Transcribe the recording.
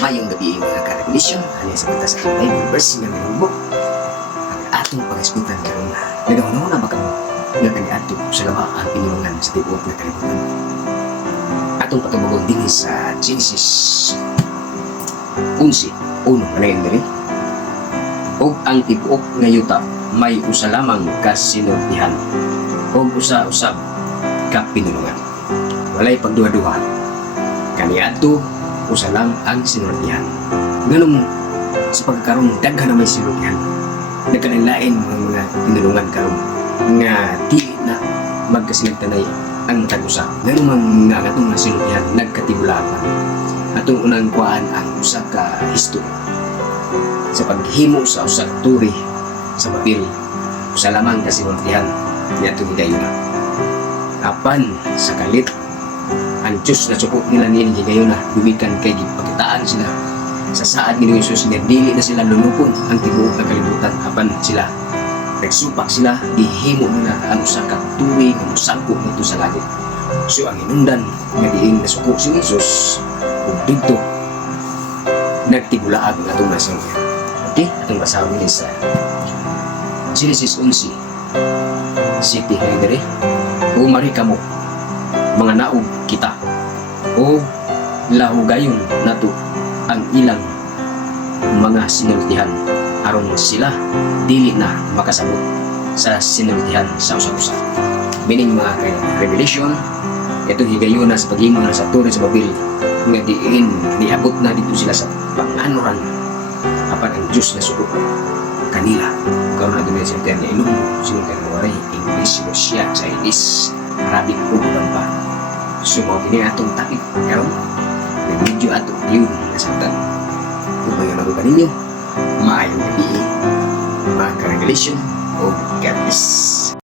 mayong gabi mga ka-revelation. Ano sa pagkas sa Bible verse nga minubok ang atong pag-eskutan karon na nagahunahon na baka mo nga kaniadto sa lawa ang pinulungan sa tibuok na kalibutan. Atong pagkabugon din sa Genesis 11:1 manayon diri. Og ang tibuok nga yuta may usa lamang ka sinultihan og usa-usab ka pinulungan. Walay pagduha-duha. Kaniadto usa lang ang sinultihan. Nganong sa pagkakaroon daghan na may sinultihan. Nagkalain mga pinulungan karon nga di na magkasinagtanay ang matag usa. Nganong mga atong mga sinultihan nagkatibulapan. Atong unang kuan ang usa ka history sa paghimo sa usa ka turi sa papel. Usa lamang ka sinultihan niadto higayon. Apan sa kalit ang Diyos na suko nila nilang higayon na gumikan kay gipakitaan sila sa saad ni Jesus nga dili na sila lulupon ang tibuok na kalibutan apan sila nagsupak sila gihimo nila ang usa ka turi nga mosangko ngadto sa langit. So ang hinungdan nga diin nasuko si Jesus ug didto nagtibulaag ang atong nasong. Okay, atong basahon ni sa Genesis 11 City Henry. Umari kamo mga naog kita o lahugayon nato ang ilang mga sinultihan aron sila dili na makasabot sa sinultihan sa usa-usa. Meaning mga revelation ito higayon na sa paghimo na sa turi sa Babil nga diin niabot na dito sila sa panganuran apan ang Diyos na suko kanila karon na dinay sa terno Ilonggo sinultihan waray English, Russia, Chinese, Arabic o uban pa. So mga kini atong takip karon may medyo ato yun nasabtan. Kung may naman ka ninyo maayong gabi mga ka-revelation o God bless.